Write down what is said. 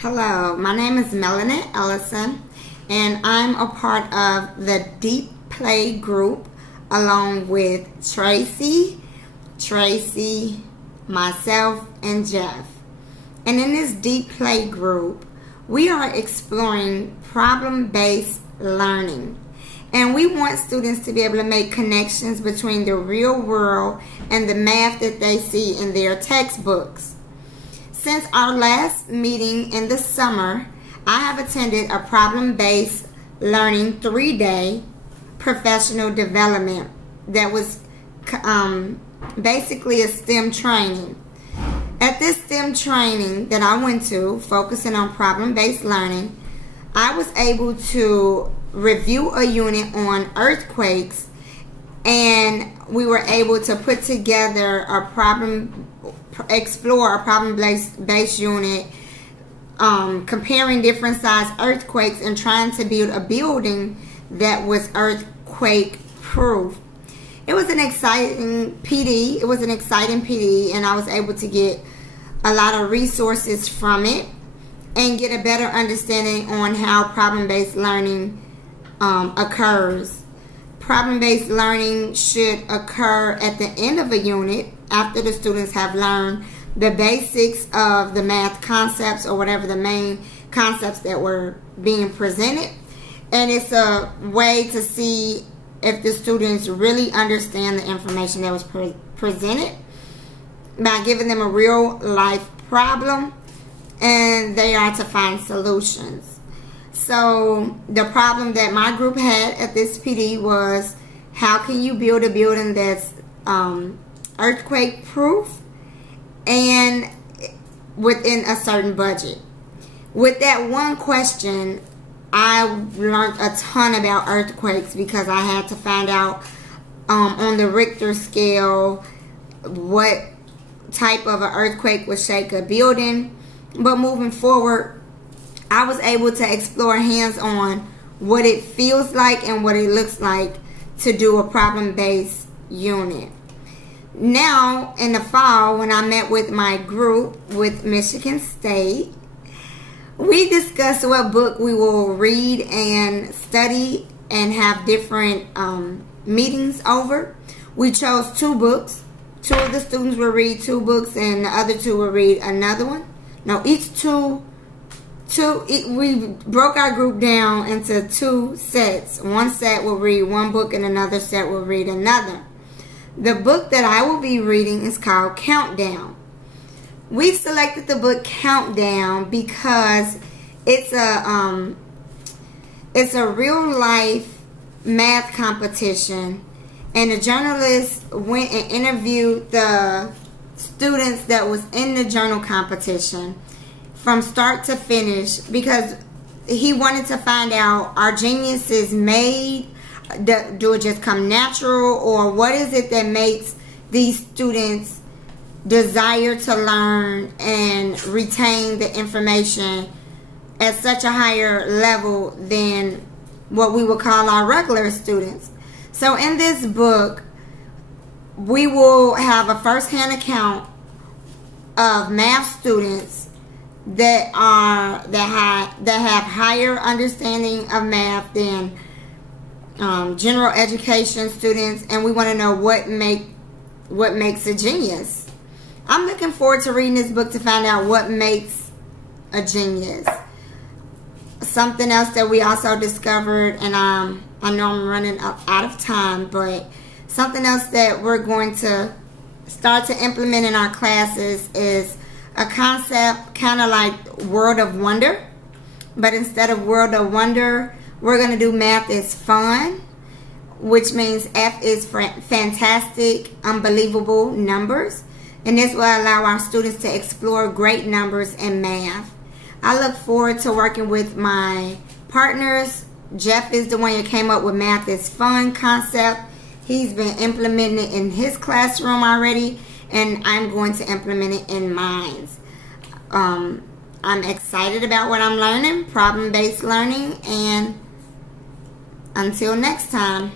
Hello, my name is Melanie Ellison, and I'm a part of the Deep Play group along with Tracy, myself, and Jeff. And in this Deep Play group, we are exploring problem-based learning. And we want students to be able to make connections between the real world and the math that they see in their textbooks. Since our last meeting in the summer, I have attended a problem-based learning 3-day professional development that was basically a STEM training. At this STEM training that I went to, focusing on problem-based learning, I was able to review a unit on earthquakes, and we were able to put together explore a problem-based unit, comparing different size earthquakes and trying to build a building that was earthquake proof. It was an exciting PD. And I was able to get a lot of resources from it and get a better understanding on how problem-based learning occurs. Problem-based learning should occur at the end of a unit after the students have learned the basics of the math concepts or whatever the main concepts that were being presented. And it's a way to see if the students really understand the information that was presented by giving them a real life problem, and they are to find solutions. So the problem that my group had at this PD was, how can you build a building that's earthquake proof and within a certain budget? With that one question, I learned a ton about earthquakes because I had to find out on the Richter scale what type of an earthquake would shake a building. But moving forward, I was able to explore hands-on what it feels like and what it looks like to do a problem-based unit. Now, in the fall, when I met with my group with Michigan State, we discussed what book we will read and study and have different meetings over. We chose 2 books. 2 of the students will read 2 books and the other 2 will read another one. Now, we broke our group down into 2 sets. One set will read 1 book and another set will read another. The book that I will be reading is called Countdown. We've selected the book Countdown because it's a real life math competition, and the journalist went and interviewed the students that was in the journal competition from start to finish, because he wanted to find out, are geniuses made? Do it just come natural, or what is it that makes these students desire to learn and retain the information at such a higher level than what we would call our regular students? So in this book, we will have a first-hand account of math students that have higher understanding of math than general education students, and we want to know what makes a genius. I'm looking forward to reading this book to find out what makes a genius. Something else that we also discovered, and I know I'm running out of time, but something else that we're going to start to implement in our classes is a concept kind of like World of Wonder. But instead of World of Wonder, we're going to do Math is Fun, which means F is for fantastic, unbelievable numbers. And this will allow our students to explore great numbers in math. I look forward to working with my partners. Jeff is the one that came up with Math is Fun concept. He's been implementing it in his classroom already, and I'm going to implement it in mine. I'm excited about what I'm learning, problem-based learning, and until next time.